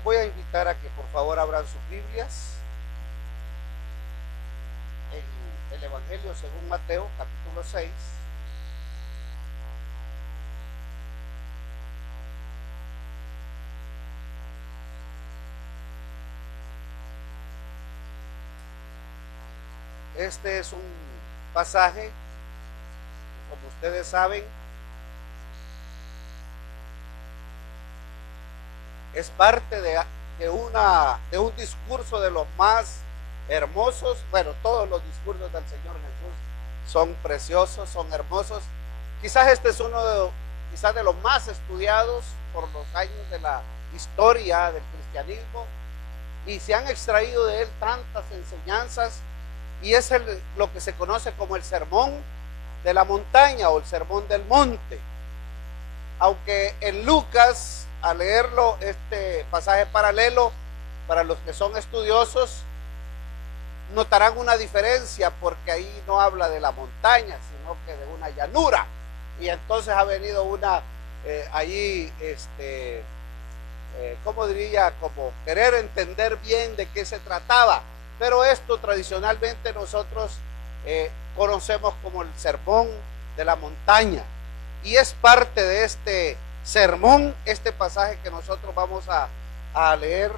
Les voy a invitar a que por favor abran sus Biblias en el Evangelio según Mateo, capítulo 6. Este es un pasaje, como ustedes saben, es parte de un discurso de los más hermosos. Bueno, todos los discursos del Señor Jesús son preciosos, son hermosos. Quizás este es uno de los más estudiados por los años de la historia del cristianismo, y se han extraído de él tantas enseñanzas, y es lo que se conoce como el sermón de la montaña o el sermón del monte. Aunque en Lucas, al leerlo, este pasaje paralelo, para los que son estudiosos, notarán una diferencia, porque ahí no habla de la montaña, sino que de una llanura. Y entonces ha venido ¿cómo diría? Como querer entender bien de qué se trataba. Pero esto tradicionalmente nosotros conocemos como el sermón de la montaña. Y es parte de este sermón, este pasaje que nosotros vamos a leer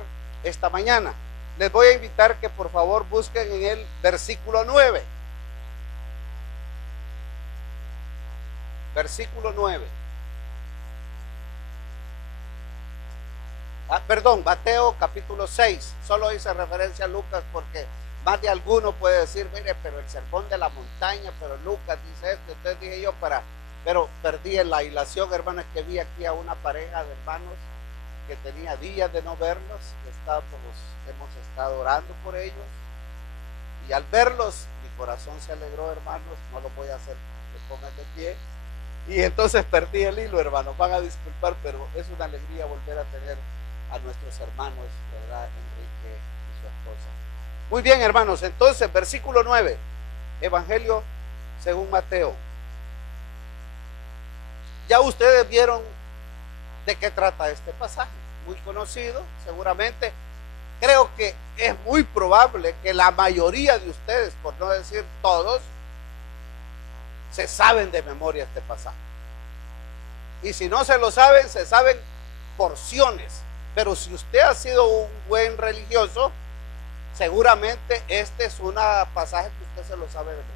esta mañana. Les voy a invitar que por favor busquen en el versículo 9. Versículo 9. Mateo capítulo 6. Solo hice referencia a Lucas porque más de alguno puede decir, mire, pero el sermón de la montaña, pero Lucas dice esto. Entonces dije yo, pero perdí en la hilación, hermanos, que vi aquí a una pareja de hermanos que tenía días de no verlos, hemos estado orando por ellos, y al verlos mi corazón se alegró, hermanos. No lo voy a hacer que pongan de pie, y entonces perdí el hilo, hermanos, van a disculpar, pero es una alegría volver a tener a nuestros hermanos, ¿verdad? Enrique y su esposa. Muy bien, hermanos, entonces versículo 9, Evangelio según Mateo. Ya ustedes vieron de qué trata este pasaje, muy conocido seguramente. Creo que es muy probable que la mayoría de ustedes, por no decir todos, se saben de memoria este pasaje. Y si no se lo saben, se saben porciones. Pero si usted ha sido un buen religioso, seguramente este es un pasaje que usted se lo sabe de memoria.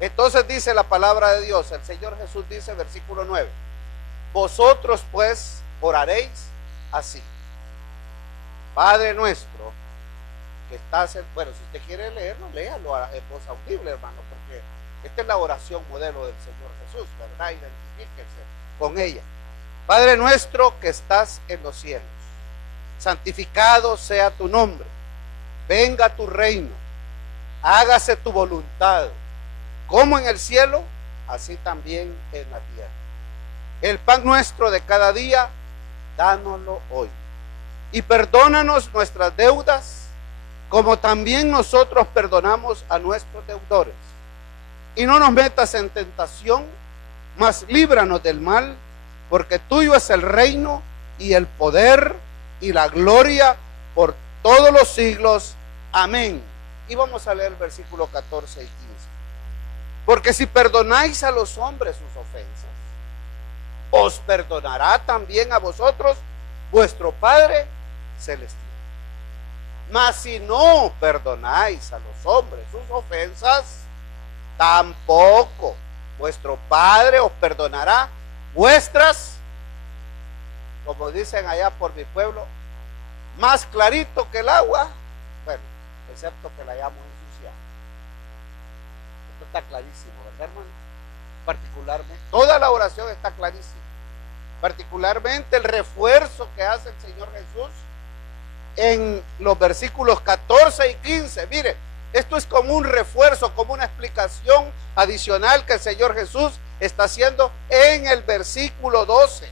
Entonces dice la palabra de Dios, el Señor Jesús dice, versículo 9, vosotros pues oraréis así: Padre nuestro que estás en... Bueno, si usted quiere leerlo, léalo en voz audible, hermano, porque esta es la oración modelo del Señor Jesús, ¿verdad? Identifíquese con ella. Padre nuestro que estás en los cielos, santificado sea tu nombre, venga tu reino, hágase tu voluntad, como en el cielo, así también en la tierra. El pan nuestro de cada día, dánoslo hoy. Y perdónanos nuestras deudas, como también nosotros perdonamos a nuestros deudores. Y no nos metas en tentación, mas líbranos del mal, porque tuyo es el reino y el poder y la gloria por todos los siglos. Amén. Y vamos a leer el versículo 14 y 15. Porque si perdonáis a los hombres sus ofensas, os perdonará también a vosotros vuestro Padre celestial. Mas si no perdonáis a los hombres sus ofensas, tampoco vuestro Padre os perdonará vuestras, como dicen allá por mi pueblo, más clarito que el agua, bueno, excepto que la hayamos ensuciado. Esto está clarísimo, ¿verdad, hermano? Particularmente, toda la oración está clarísima. Particularmente el refuerzo que hace el Señor Jesús en los versículos 14 y 15. Mire, esto es como un refuerzo, como una explicación adicional que el Señor Jesús está haciendo en el versículo 12,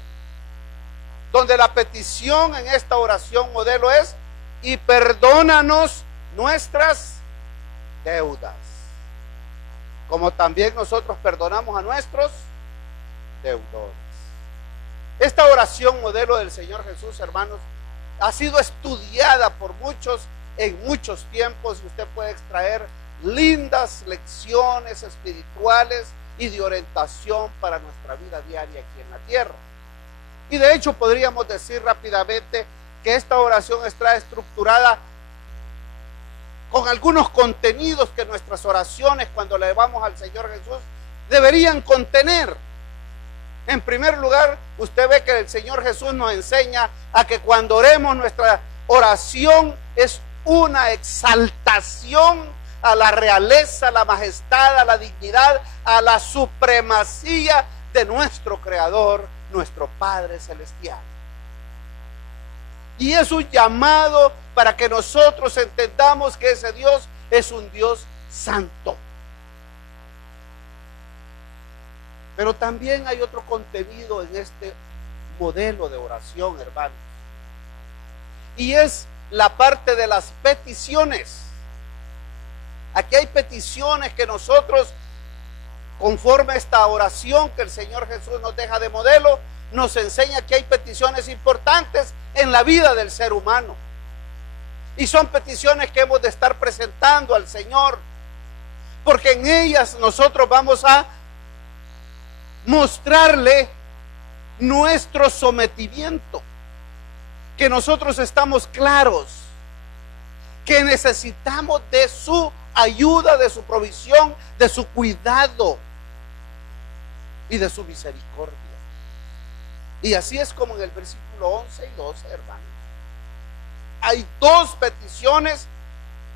donde la petición en esta oración modelo es: y perdónanos nuestras deudas, como también nosotros perdonamos a nuestros deudores. Esta oración modelo del Señor Jesús, hermanos, ha sido estudiada por muchos en muchos tiempos, y usted puede extraer lindas lecciones espirituales y de orientación para nuestra vida diaria aquí en la tierra. Y de hecho podríamos decir rápidamente que esta oración está estructurada con algunos contenidos que nuestras oraciones, cuando le vamos al Señor Jesús, deberían contener. En primer lugar, usted ve que el Señor Jesús nos enseña a que cuando oremos, nuestra oración es una exaltación a la realeza, a la majestad, a la dignidad, a la supremacía de nuestro Creador, nuestro Padre Celestial. Y es un llamado para que nosotros entendamos que ese Dios es un Dios santo. Pero también hay otro contenido en este modelo de oración, hermanos. Y es la parte de las peticiones. Aquí hay peticiones que nosotros, conforme a esta oración que el Señor Jesús nos deja de modelo, nos enseña que hay peticiones importantes en la vida del ser humano. Y son peticiones que hemos de estar presentando al Señor, porque en ellas nosotros vamos a mostrarle nuestro sometimiento, que nosotros estamos claros que necesitamos de su ayuda, de su provisión, de su cuidado y de su misericordia. Y así es como en el versículo 11 y 12, hermanos, hay dos peticiones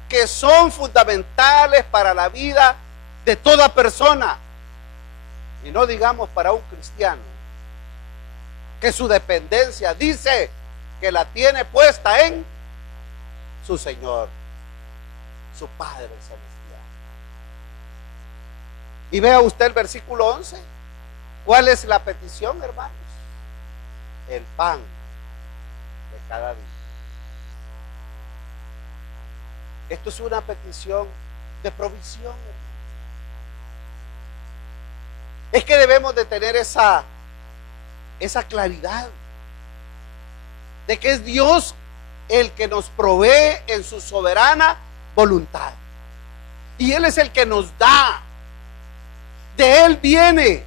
que son fundamentales para la vida de toda persona, y no digamos para un cristiano, que su dependencia dice que la tiene puesta en su Señor, su Padre Celestial. Y vea usted el versículo 11. ¿Cuál es la petición, hermanos? El pan de cada día. Esto es una petición de provisión, hermanos. Es que debemos de tener esa claridad de que es Dios el que nos provee en su soberana voluntad. Y Él es el que nos da. De Él viene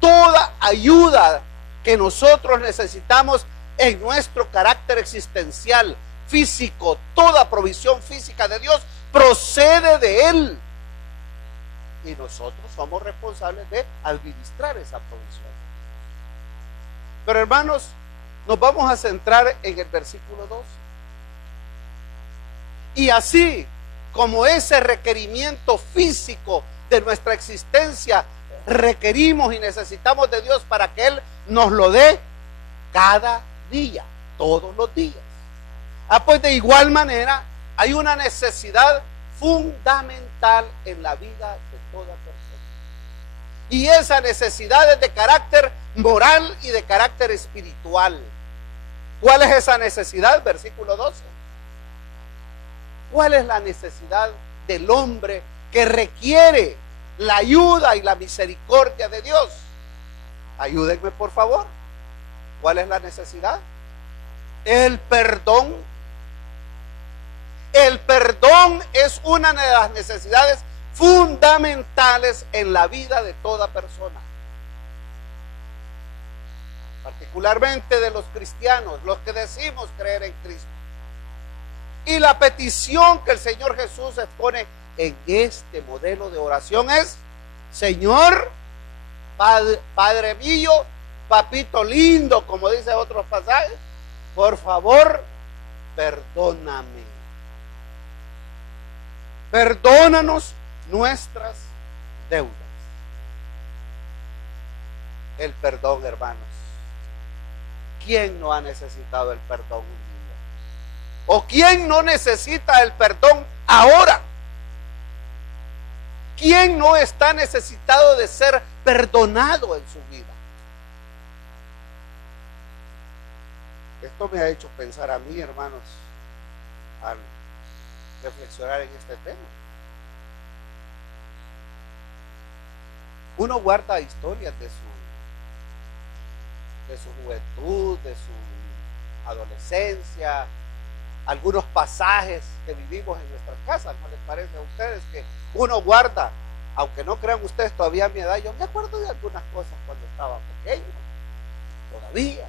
toda ayuda que nosotros necesitamos en nuestro carácter existencial, físico. Toda provisión física de Dios procede de Él. Y nosotros somos responsables de administrar esa provisión. Pero hermanos, nos vamos a centrar en el versículo 12. Y así como ese requerimiento físico de nuestra existencia requerimos y necesitamos de Dios para que Él nos lo dé cada día, todos los días. Pues de igual manera hay una necesidad fundamental en la vida de toda persona. Y esa necesidad es de carácter moral y de carácter espiritual. ¿Cuál es esa necesidad? Versículo 12. ¿Cuál es la necesidad del hombre que requiere la ayuda y la misericordia de Dios? Ayúdenme, por favor. ¿Cuál es la necesidad? El perdón. El perdón es una de las necesidades fundamentales en la vida de toda persona, particularmente de los cristianos, los que decimos creer en Cristo. Y la petición que el Señor Jesús expone en este modelo de oración es: Señor, Padre mío, papito lindo, como dice otros pasajes, por favor, perdóname. Perdónanos nuestras deudas. El perdón, hermanos. ¿Quién no ha necesitado el perdón un día? ¿O quién no necesita el perdón ahora? ¿Quién no está necesitado de ser perdonado en su vida? Esto me ha hecho pensar a mí, hermanos, al reflexionar en este tema. Uno guarda historias de su juventud, de su adolescencia, algunos pasajes que vivimos en nuestras casas. ¿No les parece a ustedes que uno guarda, aunque no crean ustedes todavía a mi edad? Yo me acuerdo de algunas cosas cuando estaba pequeño, todavía.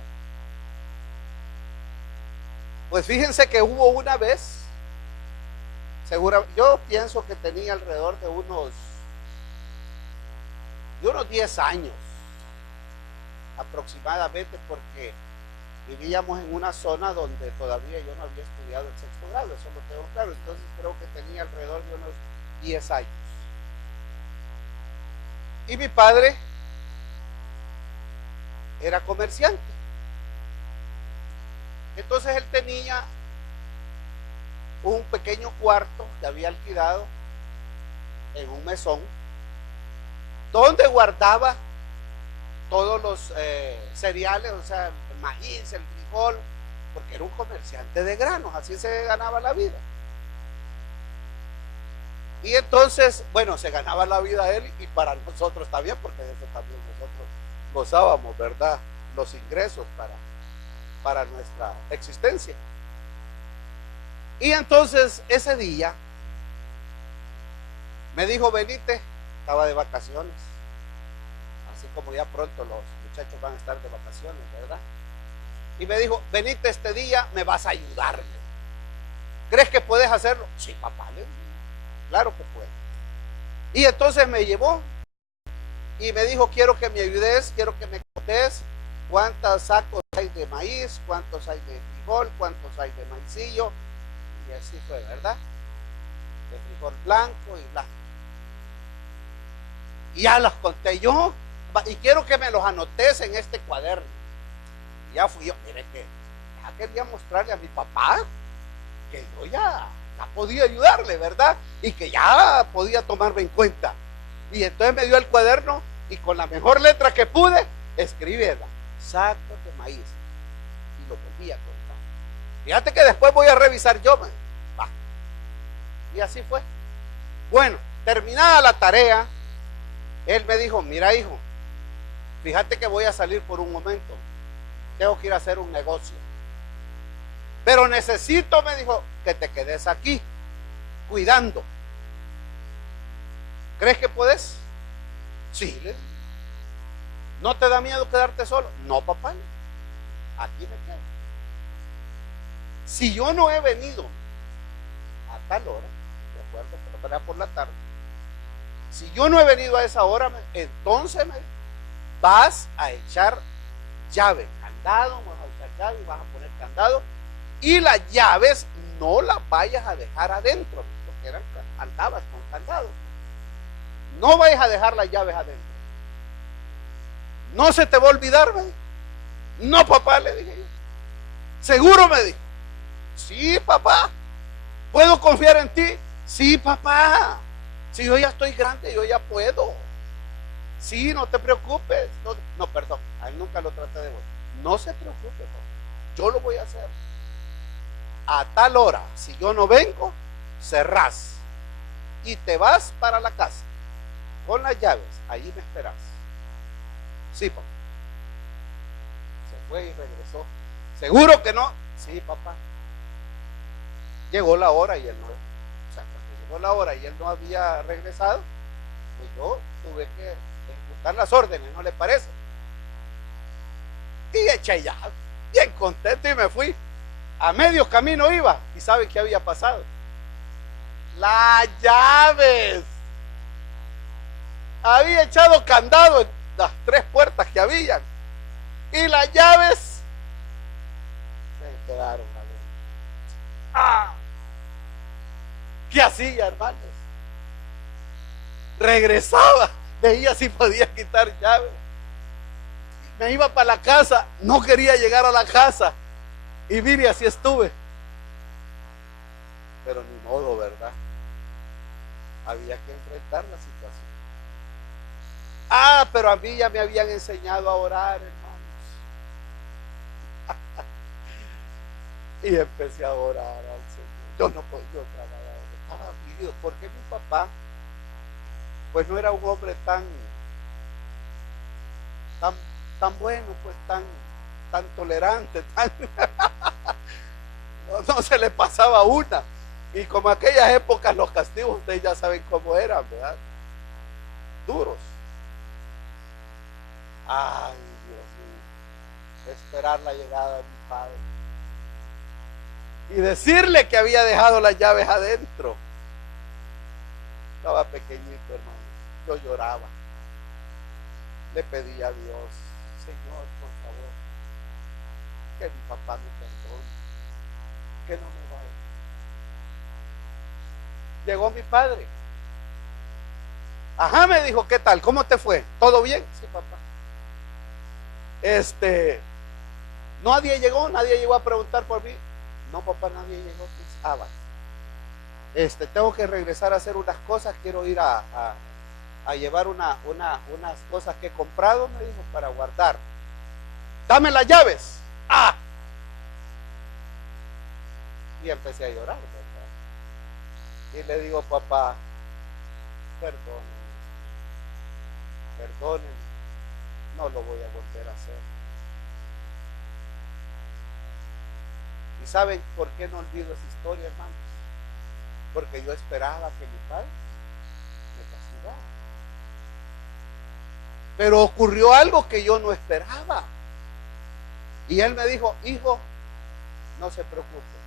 Pues fíjense que hubo una vez, yo pienso que tenía alrededor de unos 10 años aproximadamente, porque vivíamos en una zona donde todavía yo no había estudiado el sexto grado, eso lo tengo claro. Entonces creo que tenía alrededor de unos 10 años. Y mi padre era comerciante. Entonces él tenía un pequeño cuarto que había alquilado en un mesón, donde guardaba todos los cereales, o sea, el maíz, el frijol, porque era un comerciante de granos, así se ganaba la vida. Y entonces, bueno, se ganaba la vida él, y para nosotros también, porque de eso también nosotros gozábamos, ¿verdad? Los ingresos para nuestra existencia. Y entonces ese día me dijo: venite, estaba de vacaciones, así como ya pronto los muchachos van a estar de vacaciones, ¿verdad? Y me dijo: venite este día, me vas a ayudarme. ¿Crees que puedes hacerlo? Sí, papá, le dije, claro que puedo. Y entonces me llevó y me dijo: quiero que me ayudes, quiero que me contes cuántos sacos hay de maíz, cuántos hay de frijol, cuántos hay de maicillo. Y así fue, ¿verdad? De frijol blanco y blanco. Y ya los conté yo, y quiero que me los anotes en este cuaderno. Y ya fui yo, mire que ya quería mostrarle a mi papá que yo ya podía ayudarle, ¿verdad? Y que ya podía tomarme en cuenta. Y entonces me dio el cuaderno, y con la mejor letra que pude, escribí sacos de maíz, y lo volví a contar. Fíjate que después voy a revisar yo, va. Y así fue. Bueno, terminada la tarea, él me dijo: mira, hijo, fíjate que voy a salir por un momento, tengo que ir a hacer un negocio, pero necesito, me dijo, que te quedes aquí cuidando. ¿Crees que puedes? Sí, le dije. ¿No te da miedo quedarte solo? No, papá, aquí me quedo. Si yo no he venido a tal hora, de acuerdo, pero por la tarde, si yo no he venido a esa hora, entonces vas a echar llave, candado, vas a echar llave y vas a poner candado, y las llaves no las vayas a dejar adentro, porque andabas con candado. No vayas a dejar las llaves adentro. No se te va a olvidar, me dijo. No, papá, le dije yo. ¿Seguro? Me dijo. Sí, papá. ¿Puedo confiar en ti? Sí, papá. Si yo ya estoy grande, yo ya puedo. Sí, no te preocupes. No, perdón, a él nunca lo traté de vos. No se preocupe, papá. Yo lo voy a hacer. A tal hora, si yo no vengo, cerrás y te vas para la casa con las llaves. Ahí me esperás. Sí, papá. Se fue y regresó. ¿Seguro que no? Sí, papá. Llegó la hora y él no. O sea, cuando llegó la hora y él no había regresado, pues yo tuve que ejecutar las órdenes, ¿no le parece? Y eché ya, bien contento, y me fui. A medio camino iba, y ¿sabe qué había pasado? Las llaves. Había echado candado en las 3 puertas que habían, y las llaves se quedaron adentro. ¡Ah! ¿Qué hacía, hermanos? Regresaba, veía si podía quitar llaves. Me iba para la casa, no quería llegar a la casa, y mire, así estuve. Pero ni modo, ¿verdad? Había que enfrentar la situación. Ah, pero a mí ya me habían enseñado a orar, hermanos. Y empecé a orar al Señor. Yo no podía trabajar, estaba afligido, porque mi papá, pues no era un hombre tan bueno, pues tan tolerante, no se le pasaba una. Y como aquellas épocas los castigos, ustedes ya saben cómo eran, ¿verdad? Duros. Ay, Dios mío, esperar la llegada de mi padre y decirle que había dejado las llaves adentro. Estaba pequeñito, hermano. Yo lloraba. Le pedí a Dios, Señor, por favor, que mi papá me perdone, que no me vaya. Llegó mi padre. Ajá, me dijo, ¿qué tal? ¿Cómo te fue? ¿Todo bien? Sí, papá. Nadie llegó a preguntar por mí. No, papá, nadie llegó. Tengo que regresar a hacer unas cosas. Quiero ir a llevar unas cosas que he comprado, me dijo, para guardar. Dame las llaves. Y empecé a llorar, ¿verdad? Y le digo, papá, perdónenme, no lo voy a volver a hacer. ¿Y saben por qué no olvido esa historia, hermanos? Porque yo esperaba que mi padre me castigara. Pero ocurrió algo que yo no esperaba. Y él me dijo, hijo, no se preocupe,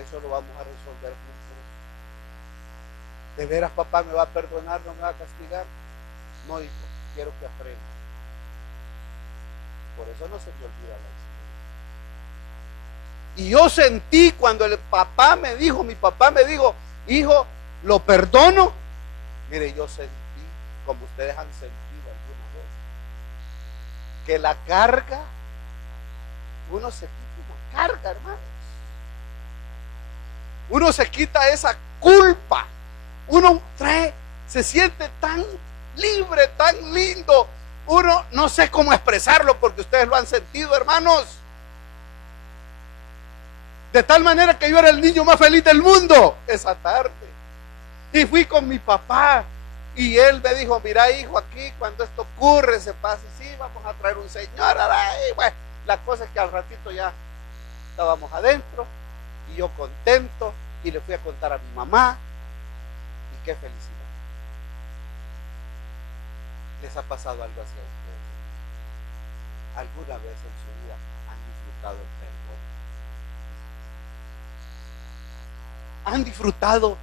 eso lo vamos a resolver juntos. ¿De veras papá me va a perdonar, no me va a castigar? No, hijo, quiero que aprenda. Por eso no se me olvida la historia. Y yo sentí cuando mi papá me dijo, hijo, lo perdono. Mire, yo sentí, como ustedes han sentido alguna vez, que la carga, uno se quita una carga, hermanos. Uno se quita esa culpa. Uno se siente tan libre, tan lindo. Uno no sé cómo expresarlo porque ustedes lo han sentido, hermanos. De tal manera que yo era el niño más feliz del mundo esa tarde. Y fui con mi papá y él me dijo, mira hijo, aquí cuando esto ocurre se pasa, sí, vamos a traer un señor. Y bueno, la cosa es que al ratito ya estábamos adentro y yo contento y le fui a contar a mi mamá. Y qué felicidad. ¿Les ha pasado algo así a ustedes? ¿Alguna vez en su vida han disfrutado el perdón? ¿Han disfrutado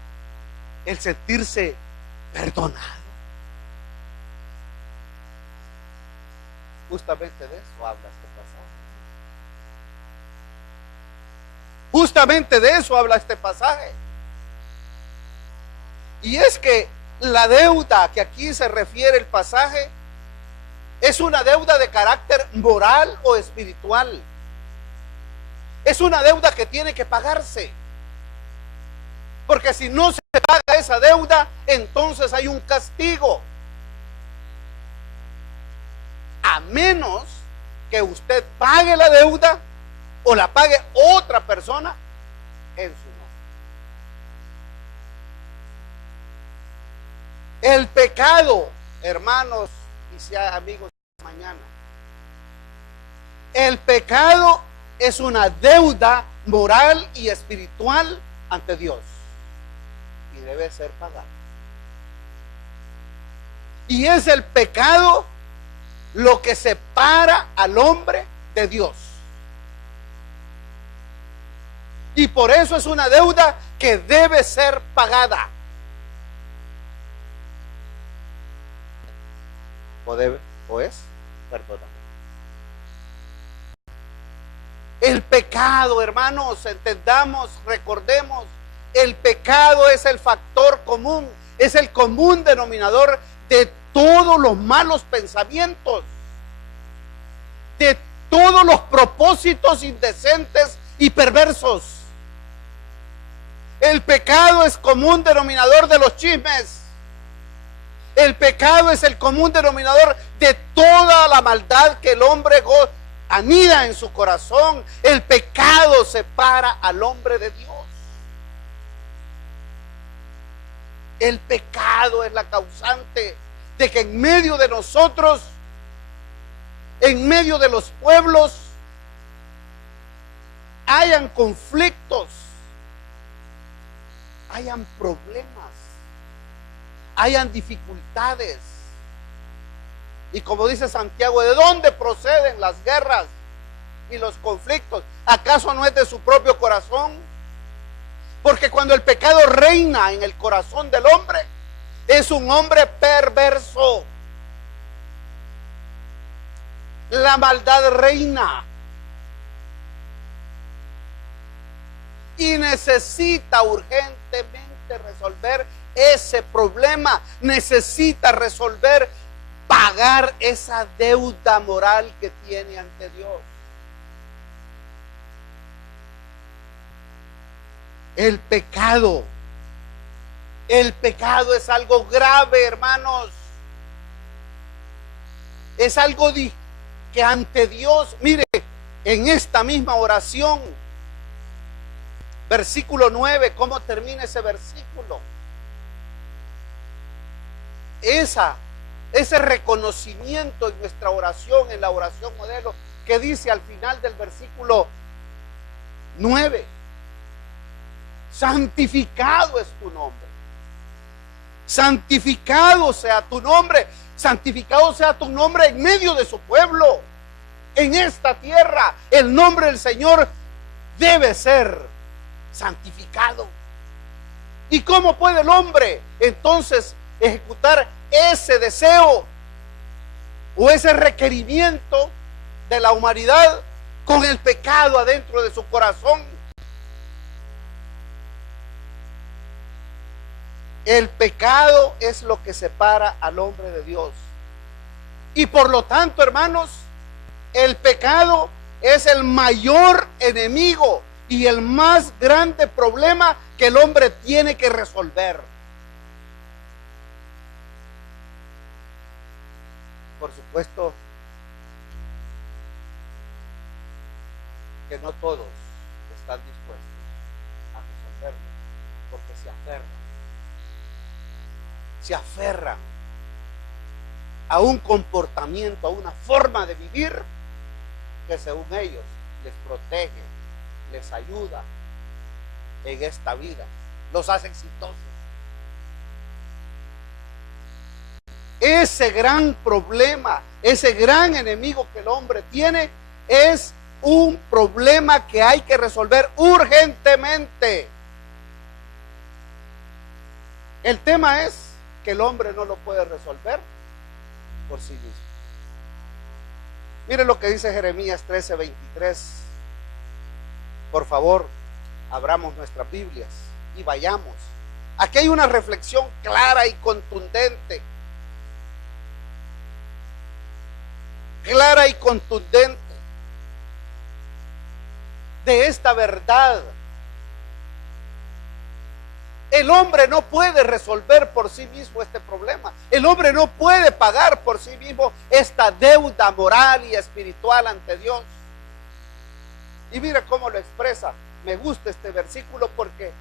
el sentirse perdonado? Justamente de eso habla este pasaje. Justamente de eso habla este pasaje. Y es que la deuda que aquí se refiere el pasaje es una deuda de carácter moral o espiritual. Es una deuda que tiene que pagarse. Porque si no se paga esa deuda, entonces hay un castigo. A menos que usted pague la deuda o la pague otra persona en su nombre. El pecado, hermanos y amigos, mañana. El pecado es una deuda moral y espiritual ante Dios y debe ser pagada. Y es el pecado lo que separa al hombre de Dios. Y por eso es una deuda que debe ser pagada. O es perdonado. El pecado, hermanos, entendamos, recordemos, el pecado es el factor común, es el común denominador de todos los malos pensamientos, de todos los propósitos indecentes y perversos. El pecado es común denominador de los chismes. El pecado es el común denominador de toda la maldad que el hombre anida en su corazón. El pecado separa al hombre de Dios. El pecado es la causante de que en medio de nosotros, en medio de los pueblos, hayan conflictos, hayan problemas, hayan dificultades. Y como dice Santiago, ¿de dónde proceden las guerras y los conflictos? ¿Acaso no es de su propio corazón? Porque cuando el pecado reina en el corazón del hombre, es un hombre perverso. La maldad reina y necesita urgentemente resolver ese problema. Necesita resolver, pagar esa deuda moral que tiene ante Dios. El pecado es algo grave, hermanos. Es algo que ante Dios, mire, en esta misma oración, versículo 9, ¿cómo termina ese versículo? Ese reconocimiento en nuestra oración, en la oración modelo, que dice al final del versículo 9, santificado es tu nombre. Santificado sea tu nombre. Santificado sea tu nombre en medio de su pueblo. En esta tierra, el nombre del Señor debe ser santificado. ¿Y cómo puede el hombre entonces ejecutar ese deseo o ese requerimiento de la humanidad con el pecado adentro de su corazón? El pecado es lo que separa al hombre de Dios. Y por lo tanto, hermanos, el pecado es el mayor enemigo y el más grande problema que el hombre tiene que resolver. Por supuesto que no todos están dispuestos a resolverlo, porque se aferran a un comportamiento, a una forma de vivir que según ellos les protege, les ayuda en esta vida, los hace exitosos. Ese gran problema, ese gran enemigo que el hombre tiene es un problema que hay que resolver urgentemente. El tema es que el hombre no lo puede resolver por sí mismo. Miren lo que dice Jeremías 13:23. Por favor, abramos nuestras Biblias y vayamos. Aquí hay una reflexión clara y contundente. Clara y contundente de esta verdad. El hombre no puede resolver por sí mismo este problema. El hombre no puede pagar por sí mismo esta deuda moral y espiritual ante Dios. Y mira cómo lo expresa. Me gusta este versículo porque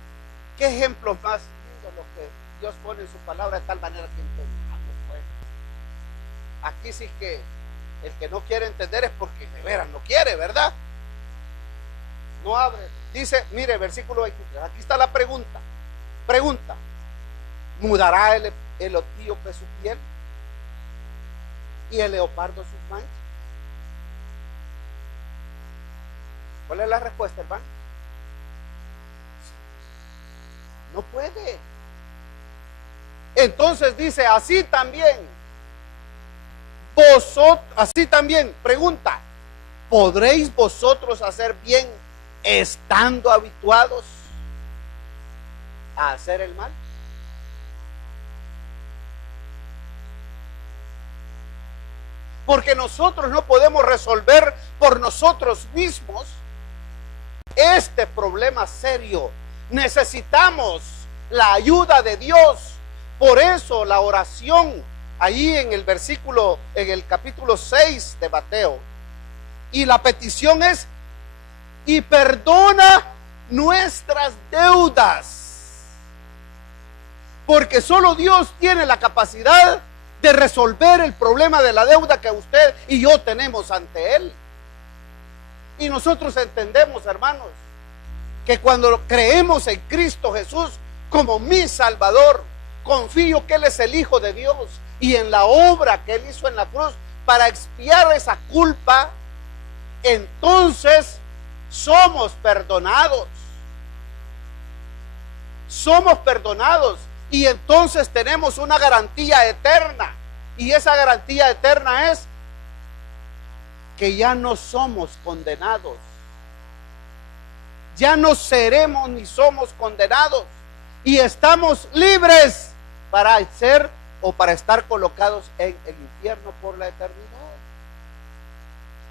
qué ejemplos más lindos los que Dios pone en su palabra de tal manera que entendamos. Pues. Aquí sí que el que no quiere entender es porque de veras no quiere, ¿verdad? No abre. Dice, mire, versículo 23. Aquí está la pregunta. Pregunta: ¿mudará el etíope su piel y el leopardo sus manchas? ¿Cuál es la respuesta, hermano? No puede. Entonces dice, así también, pregunta, ¿podréis vosotros hacer bien estando habituados a hacer el mal? Porque nosotros no podemos resolver por nosotros mismos este problema serio. Necesitamos la ayuda de Dios. Por eso la oración ahí en el capítulo 6 de Mateo, y la petición es: y perdona nuestras deudas. Porque solo Dios tiene la capacidad de resolver el problema de la deuda que usted y yo tenemos ante Él. Y nosotros entendemos, hermanos, que cuando creemos en Cristo Jesús, como mi Salvador, confío que Él es el Hijo de Dios y en la obra que Él hizo en la cruz para expiar esa culpa, entonces somos perdonados. Somos perdonados y entonces tenemos una garantía eterna. Y esa garantía eterna es que ya no somos condenados. Ya no seremos ni somos condenados. Y estamos libres para ser o para estar colocados en el infierno por la eternidad.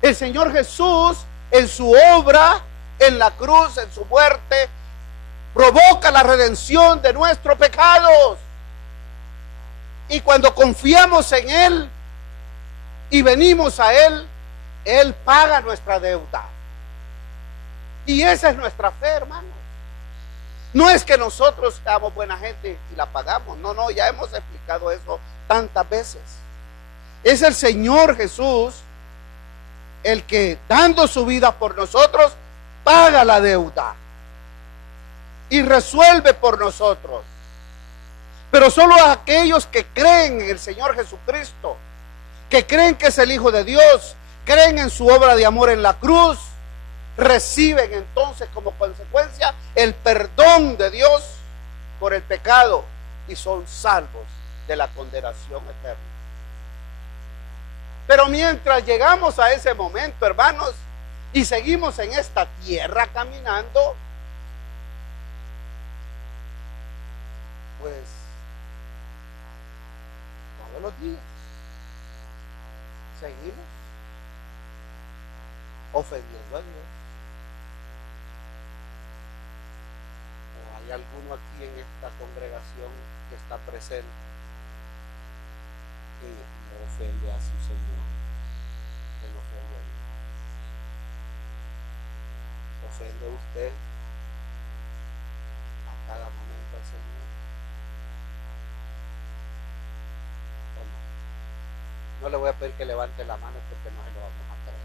El Señor Jesús, en su obra, en la cruz, en su muerte, provoca la redención de nuestros pecados. Y cuando confiamos en Él y venimos a Él, Él paga nuestra deuda. Y esa es nuestra fe, hermanos. No es que nosotros seamos buena gente y la pagamos. No, ya hemos explicado eso tantas veces. Es el Señor Jesús el que, dando su vida por nosotros, paga la deuda y resuelve por nosotros. Pero solo aquellos que creen en el Señor Jesucristo, que creen que es el Hijo de Dios, creen en su obra de amor en la cruz, reciben entonces como consecuencia el perdón de Dios por el pecado y son salvos de la condenación eterna. Pero mientras llegamos a ese momento, hermanos, y seguimos en esta tierra caminando, pues todos los días seguimos ofendiendo a Dios. ¿O hay alguno aquí en esta congregación que está presente que no ofende a su Señor, que no ofende a Dios? ¿Ofende usted a cada momento al Señor? ¿O no? No le voy a pedir que levante la mano porque no se lo vamos a creer.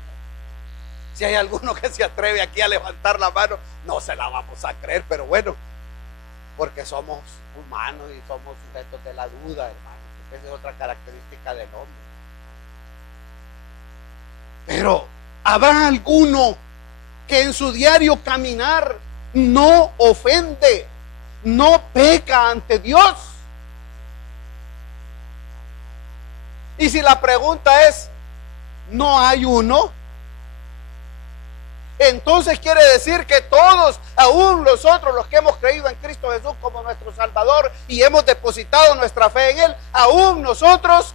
Si hay alguno que se atreve aquí a levantar la mano, no se la vamos a creer, pero bueno, porque somos humanos y somos sujetos de la duda, hermano. Esa es otra característica del hombre. Pero ¿habrá alguno que en su diario caminar no ofende, no peca ante Dios? Y si la pregunta es, ¿no hay uno? Entonces quiere decir que todos, aún nosotros los que hemos creído en Cristo Jesús como nuestro Salvador y hemos depositado nuestra fe en Él, aún nosotros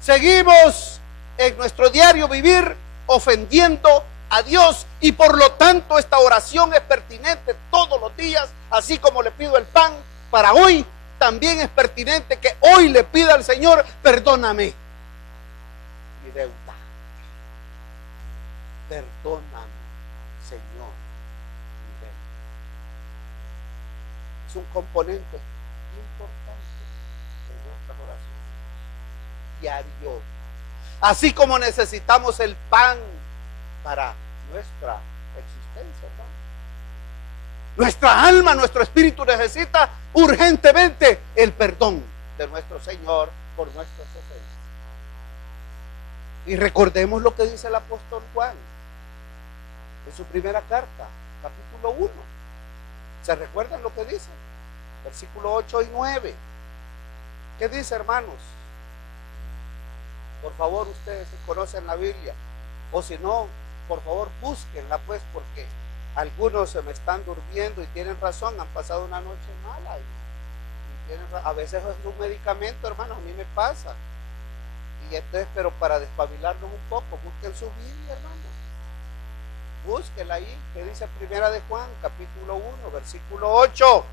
seguimos en nuestro diario vivir ofendiendo a Dios. Y por lo tanto esta oración es pertinente todos los días, así como le pido el pan para hoy, también es pertinente que hoy le pida al Señor, perdóname mi deuda. Perdóname, Señor, mi deuda. Es un componente importante en nuestras oraciones diario. Así como necesitamos el pan para nuestra existencia, ¿no? Nuestra alma, nuestro espíritu necesita urgentemente el perdón de nuestro Señor por nuestras ofensas. Y recordemos lo que dice el apóstol Juan en su primera carta, capítulo 1. ¿Se recuerdan lo que dice? Versículo 8 y 9. ¿Qué dice, hermanos? Por favor, ustedes conocen la Biblia, o si no, por favor búsquenla, pues, porque algunos se me están durmiendo y tienen razón, han pasado una noche mala a veces es un medicamento, hermanos, a mí me pasa. Y entonces, pero para despabilarnos un poco, busquen su Biblia, hermanos. Búsquenla ahí, que dice Primera de Juan, capítulo 1, versículo 8.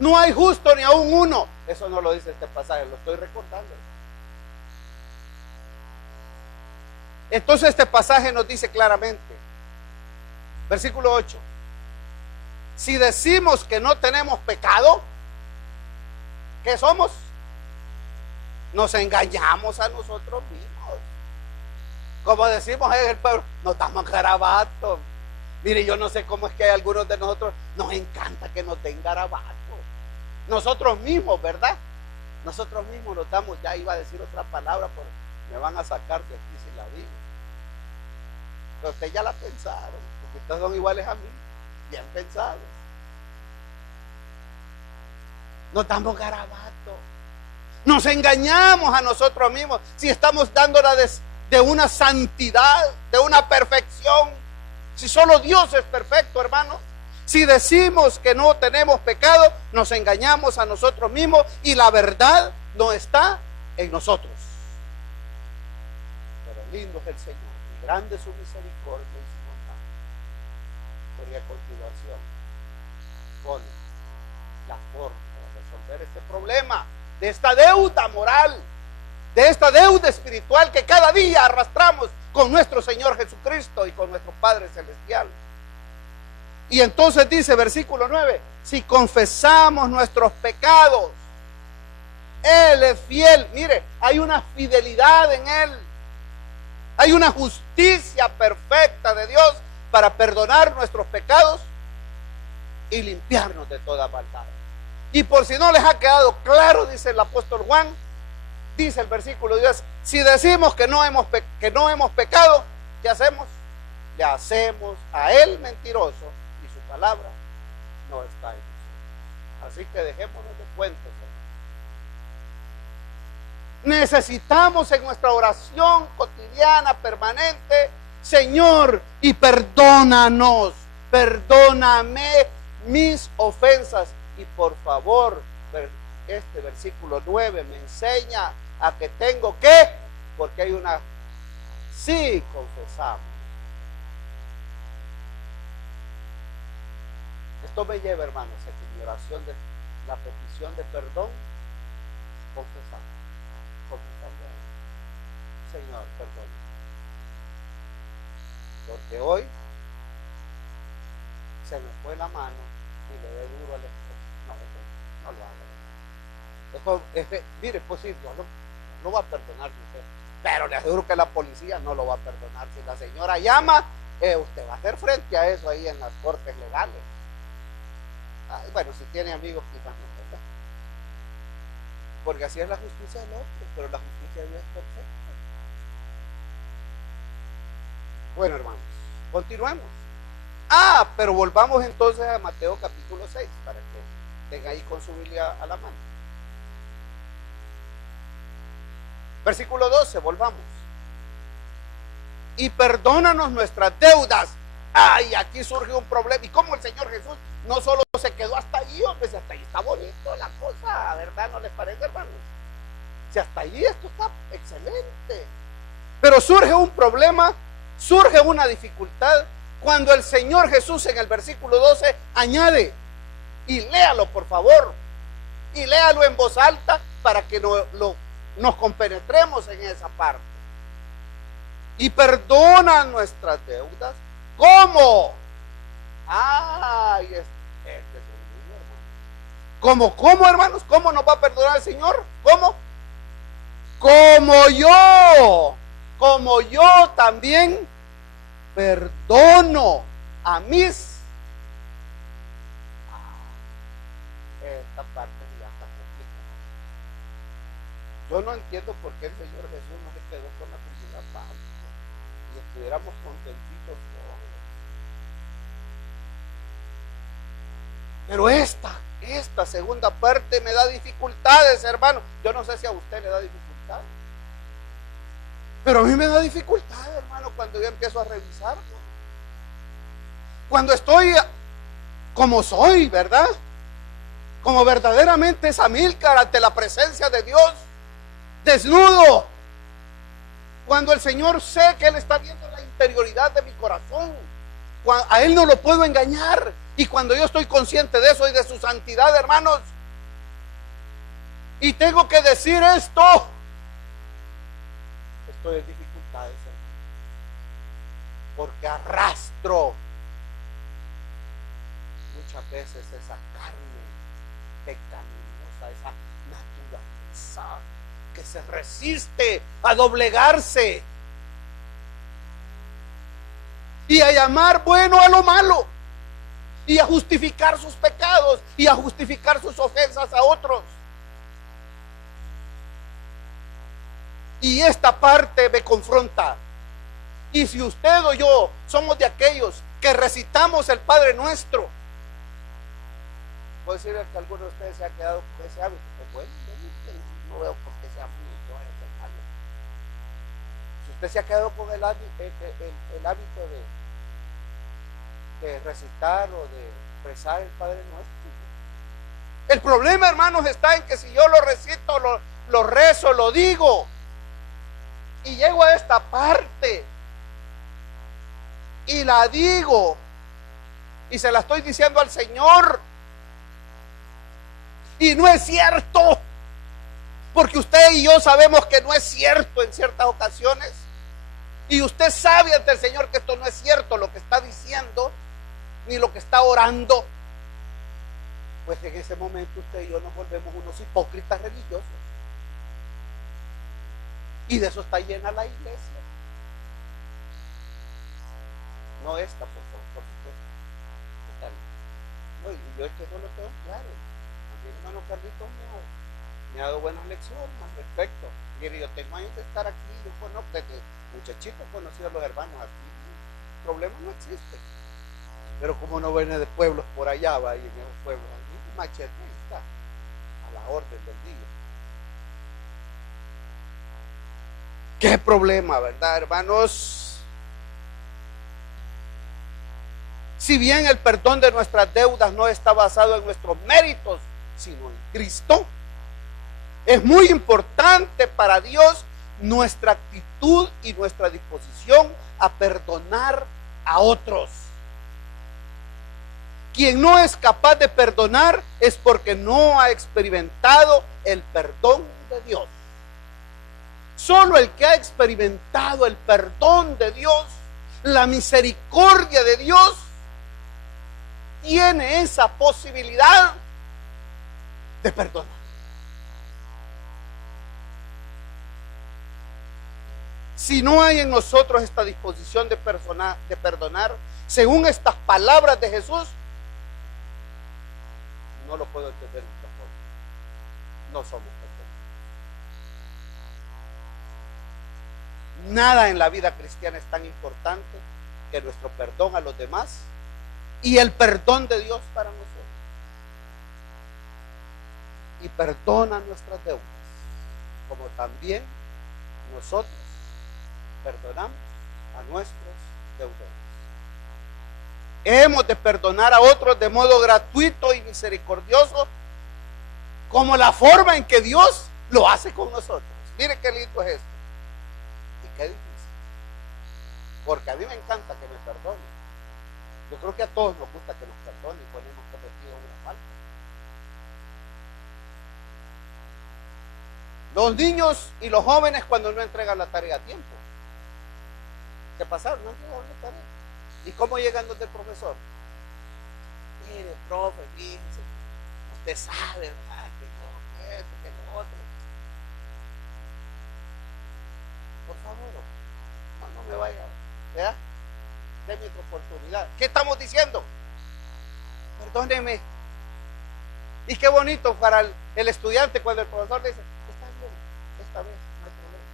No hay justo ni aún uno. Eso no lo dice este pasaje, lo estoy recordando. Entonces este pasaje nos dice claramente, versículo 8, si decimos que no tenemos pecado, ¿qué somos? Nos engañamos a nosotros mismos. Como decimos en el pueblo, no estamos garabatos. Mire, yo no sé cómo es que hay algunos de nosotros, nos encanta que nos den garabatos. Nosotros mismos, ¿verdad? Nosotros mismos nos damos, ya iba a decir otra palabra, pero me van a sacar de aquí si la digo. Pero ustedes ya la pensaron, porque ustedes son iguales a mí, bien pensados. Nos damos garabatos. Nos engañamos a nosotros mismos si estamos dándola de una santidad, de una perfección. Si solo Dios es perfecto, hermano. Si decimos que no tenemos pecado, nos engañamos a nosotros mismos y la verdad no está en nosotros. Pero lindo es el Señor y grande su misericordia y su bondad. Porque a continuación pone la forma de resolver este problema, de esta deuda moral, de esta deuda espiritual que cada día arrastramos con nuestro Señor Jesucristo y con nuestro Padre Celestial. Y entonces dice, versículo 9, si confesamos nuestros pecados, Él es fiel. Mire, hay una fidelidad en Él. Hay una justicia perfecta de Dios para perdonar nuestros pecados y limpiarnos de toda maldad. Y por si no les ha quedado claro, dice el apóstol Juan, dice el versículo 10, si decimos que no hemos pecado, ¿qué hacemos? Le hacemos a Él mentiroso y su palabra no está en nosotros. Así que dejémonos de cuentos. Necesitamos en nuestra oración cotidiana, permanente, Señor, y perdónanos, perdóname mis ofensas. Y por favor, este versículo 9 me enseña a que tengo que, porque hay una, sí confesamos. Esto me lleva, hermanos, a que mi oración de la petición de perdón, confesamos. Señor, perdón, porque hoy se me fue la mano y le doy duro al esposo. No lo haga. Mire, pues sí, Dios no va a perdonar usted, pero le aseguro que la policía no lo va a perdonar. Si la señora llama, usted va a hacer frente a eso ahí en las cortes legales. Bueno, si tiene amigos, quizás no, ¿verdad? Porque así es la justicia del hombre, pero la justicia de Dios es perfecta. Bueno, hermanos, continuemos. Pero volvamos entonces a Mateo capítulo 6, para que tenga ahí con su Biblia a la mano. Versículo 12, volvamos. Y perdónanos nuestras deudas. Aquí surge un problema. Y como el Señor Jesús no solo se quedó hasta ahí, hombre, si hasta ahí está bonito la cosa, ¿verdad? ¿No les parece, hermanos? Si hasta ahí esto está excelente. Pero surge un problema, surge una dificultad cuando el Señor Jesús en el versículo 12 añade, y léalo por favor, y léalo en voz alta para que nos compenetremos en esa parte. Y perdona nuestras deudas. ¿Cómo? Este es un niño, hermano. ¿Cómo, hermanos? ¿Cómo nos va a perdonar el Señor? ¿Cómo? Como yo también perdono a mis. Esta parte ya está complicada. Yo no entiendo por qué el Señor Jesús no se quedó con la primera parte y estuviéramos contentitos todos. Pero esta segunda parte me da dificultades, hermano. Yo no sé si a usted le da dificultades, pero a mí me da dificultades, hermano, cuando yo empiezo a revisar. Cuando estoy como soy, ¿verdad? Como verdaderamente es Amílcar ante la presencia de Dios, desnudo. Cuando el Señor sé que Él está viendo la interioridad de mi corazón, a Él no lo puedo engañar. Y cuando yo estoy consciente de eso y de su santidad, hermanos, y tengo que decir esto, estoy en dificultades, porque arrastro muchas veces esa carne pecaminosa, esa naturaleza que se resiste a doblegarse y a llamar bueno a lo malo, y a justificar sus pecados, y a justificar sus ofensas a otros. Y esta parte me confronta. Y si usted o yo somos de aquellos que recitamos el Padre Nuestro, puedo decirle que alguno de ustedes se ha quedado con ese hábito. Pues bueno, no veo por qué sea muy malo. Si usted se ha quedado con el hábito de recitar o de rezar el Padre Nuestro, el problema, hermanos, está en que si yo lo recito, lo rezo, lo digo, y llego a esta parte y la digo y se la estoy diciendo al Señor, y no es cierto, porque usted y yo sabemos que no es cierto en ciertas ocasiones, y usted sabe ante el Señor que esto no es cierto, lo que está diciendo ni lo que está orando, pues en ese momento usted y yo nos volvemos unos hipócritas religiosos. Y de eso está llena la iglesia. No esta, por supuesto. No, y yo es que no lo tengo claro. A mi hermano Carlitos me ha dado buenas lecciones al respecto. Mire, yo tengo años de estar aquí, yo conozco, desde muchachito he conocido a los hermanos aquí. El problema no existe. Pero como no viene de pueblos por allá, va, y en esos pueblos, un machete está a la orden del día. Qué problema, ¿verdad, hermanos? Si bien el perdón de nuestras deudas no está basado en nuestros méritos, sino en Cristo, es muy importante para Dios nuestra actitud y nuestra disposición a perdonar a otros. Quien no es capaz de perdonar es porque no ha experimentado el perdón de Dios. Solo el que ha experimentado el perdón de Dios, la misericordia de Dios, tiene esa posibilidad de perdonar. Si no hay en nosotros esta disposición de perdonar, según estas palabras de Jesús, no lo puedo entender de otra forma. No somos perdonados. Nada en la vida cristiana es tan importante que nuestro perdón a los demás y el perdón de Dios para nosotros. Y perdona nuestras deudas, como también nosotros perdonamos a nuestros deudores. Hemos de perdonar a otros de modo gratuito y misericordioso, como la forma en que Dios lo hace con nosotros. Mire qué lindo es esto. Y qué difícil. Porque a mí me encanta que me perdonen. Yo creo que a todos nos gusta que nos perdonen cuando hemos cometido una falta. Los niños y los jóvenes cuando no entregan la tarea a tiempo. ¿Qué pasaron? No entregaron la tarea. ¿Y cómo llegan donde el profesor? Mire, profe, fíjense, usted sabe, ¿verdad? Que esto, que lo otro. Por favor, no me vaya, ¿verdad? Deme otra oportunidad. ¿Qué estamos diciendo? Perdóneme. Y qué bonito para el estudiante cuando el profesor le dice, está bien, esta vez no hay problema.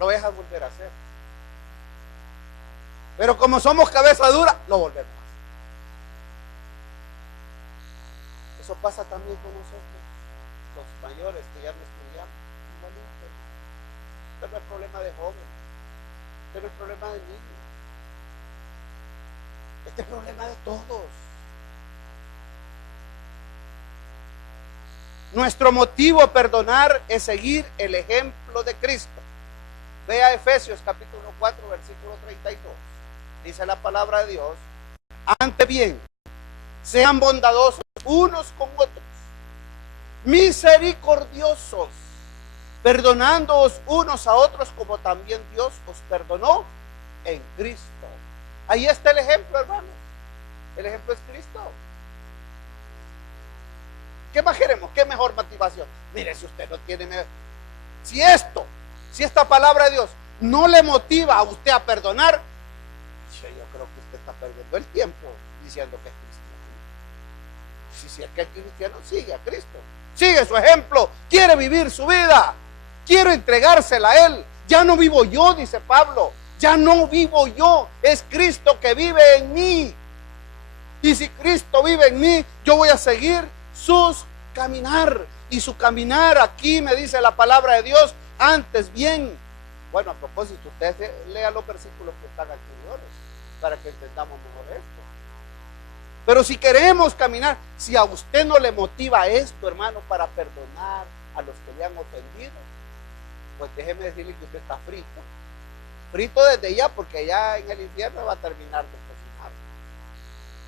Lo dejas volver a hacer. Pero como somos cabeza dura, lo volvemos a hacer. Eso pasa también con nosotros, los mayores que ya no estudiamos. Este no es problema de jóvenes, este no es problema de niños, este es problema de todos. Nuestro motivo a perdonar es seguir el ejemplo de Cristo. Vea Efesios capítulo 4, versículo 32. Dice la palabra de Dios: antes bien, sean bondadosos unos con otros, misericordiosos, perdonándoos unos a otros como también Dios os perdonó en Cristo. Ahí está el ejemplo, hermanos. El ejemplo es Cristo. ¿Qué más queremos? ¿Qué mejor motivación? Mire, si usted no tiene... Si esta palabra de Dios no le motiva a usted a perdonar, yo perdiendo el tiempo diciendo que es cristiano. Si es que es cristiano, sigue a Cristo, sigue su ejemplo, quiere vivir su vida, quiere entregársela a Él. Ya no vivo yo, dice Pablo, ya no vivo yo, es Cristo que vive en mí. Y si Cristo vive en mí, yo voy a seguir sus caminar. Y su caminar aquí me dice la palabra de Dios, antes bien. Bueno, a propósito, ustedes lean los versículos que están anteriores para que entendamos mejor esto. Pero si queremos caminar, si a usted no le motiva esto, hermano, para perdonar a los que le han ofendido, pues déjeme decirle que usted está frito. Frito desde ya, porque ya en el infierno va a terminar de cocinar.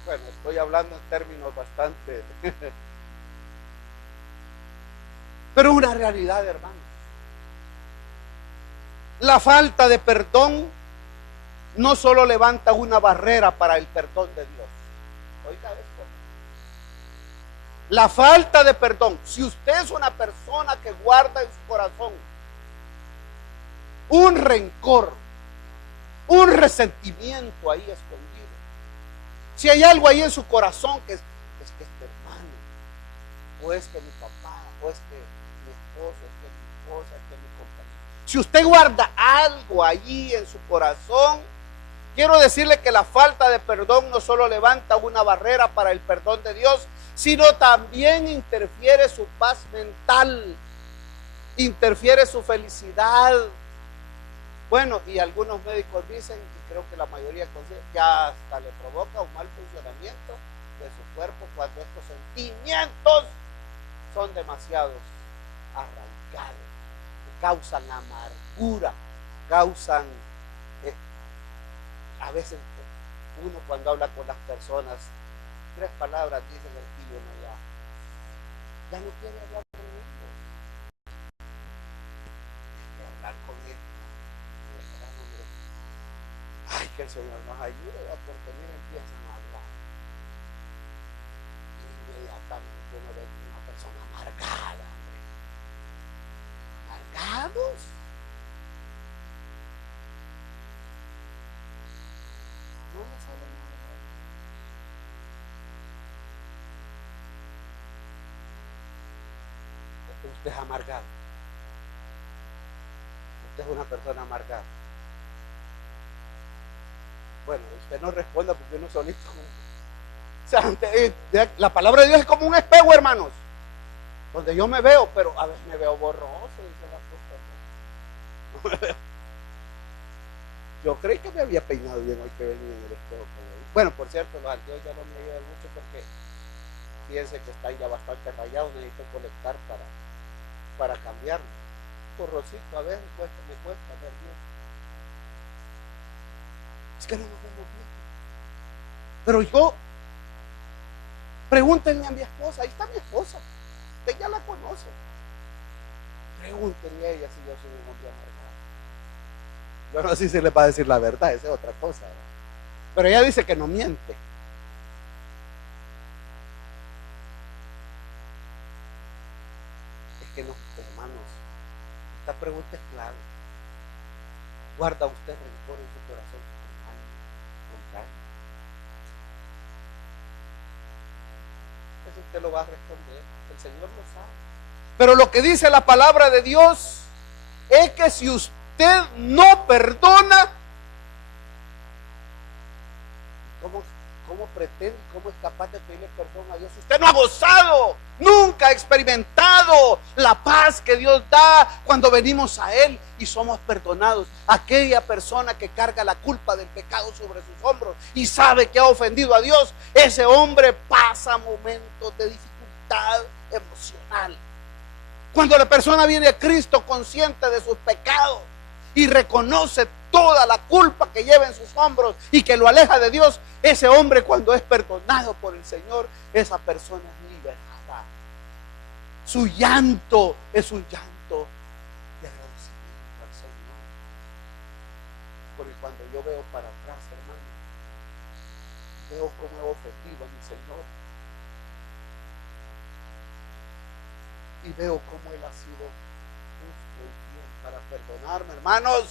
Bueno, estoy hablando en términos bastante... Pero una realidad, hermano. La falta de perdón no solo levanta una barrera para el perdón de Dios. Oiga esto. La falta de perdón, si usted es una persona que guarda en su corazón un rencor, un resentimiento ahí escondido, si hay algo ahí en su corazón que es que este hermano, o es que mi papá, o es que mi esposo, es que mi esposa, es que mi compañero, si usted guarda algo allí en su corazón, quiero decirle que la falta de perdón no solo levanta una barrera para el perdón de Dios, sino también interfiere su paz mental, interfiere su felicidad. Bueno, y algunos médicos dicen, y creo que la mayoría considera, que hasta le provoca un mal funcionamiento de su cuerpo cuando estos sentimientos son demasiado arraigados, que causan amargura, causan, a veces uno cuando habla con las personas, 3 palabras dicen el tío, no, ya no quiere hablar conmigo, quiere hablar con él. Ay, que el Señor nos ayude, porque mira, empiezan a hablar. Inmediatamente uno ve una persona amargada, hombre. ¿Amargados? No le sale nada. Usted es amargado. Usted es una persona amargada. Bueno, usted no responda porque uno solito. O sea, la palabra de Dios es como un espejo, hermanos, donde yo me veo, pero a veces me veo borroso, dice la cosa. Yo creí que me había peinado bien hoy que venía en el espejo. Bueno, por cierto, los anteojos ya no me ayudan mucho porque fíjense que están ya bastante rayados, necesito colectar para cambiarlo. Borrosito, a veces me cuesta ver bien. Es que no nos vemos bien. Pero yo, pregúntenle a mi esposa, ahí está mi esposa, usted ya la conoce. Pregúntenle a ella si yo soy un hombre amargado. Yo no sé si se le va a decir la verdad, esa es otra cosa, ¿verdad? Pero ella dice que no miente. Es que no, hermanos, esta pregunta es clave. ¿Guarda usted rencor en su corazón? Eso usted lo va a responder, el Señor lo sabe. Pero lo que dice la palabra de Dios es que si usted no perdona, ¿cómo pretende, cómo es capaz de pedirle perdón a Dios? Usted no ha gozado, nunca ha experimentado la paz que Dios da cuando venimos a Él y somos perdonados. Aquella persona que carga la culpa del pecado sobre sus hombros y sabe que ha ofendido a Dios, ese hombre pasa momentos de dificultad emocional. Cuando la persona viene a Cristo consciente de sus pecados y reconoce toda la culpa que lleva en sus hombros y que lo aleja de Dios, ese hombre, cuando es perdonado por el Señor, esa persona es liberada. Su llanto es un llanto de agradecimiento al Señor. Porque cuando yo veo para atrás, hermano, veo cómo he ofendido a mi Señor y veo cómo Él ha sido justo y fiel para perdonarme, hermanos.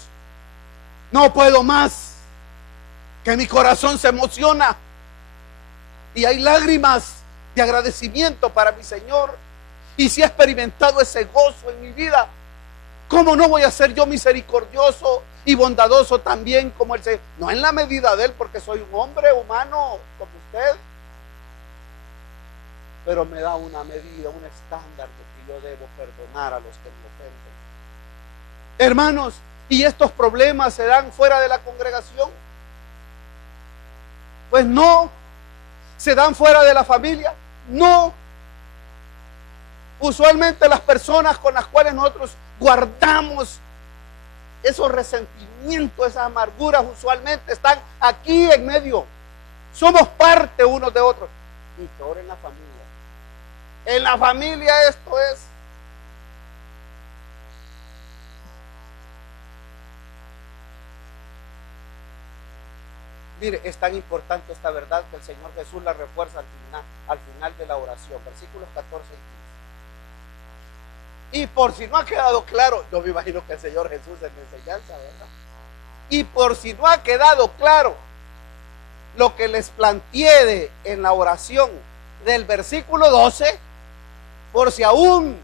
No puedo más. que mi corazón se emociona y hay lágrimas de agradecimiento para mi Señor. Y si he experimentado ese gozo en mi vida, ¿cómo no voy a ser yo misericordioso y bondadoso también como el Señor? No en la medida de Él, porque soy un hombre humano como usted, pero me da una medida, un estándar de que yo debo perdonar a los que me ofenden. Hermanos, ¿y estos problemas se dan fuera de la congregación? Pues no. ¿Se dan fuera de la familia? No. Usualmente las personas con las cuales nosotros guardamos esos resentimientos, esas amarguras, usualmente están aquí en medio. Somos parte unos de otros. Y peor en la familia. En la familia esto es. Mire, es tan importante esta verdad que el Señor Jesús la refuerza al final de la oración, versículos 14 y 15. Y por si no ha quedado claro, yo me imagino que el Señor Jesús en la enseñanza, ¿verdad? Y por si no ha quedado claro lo que les planteé en la oración del versículo 12, por si aún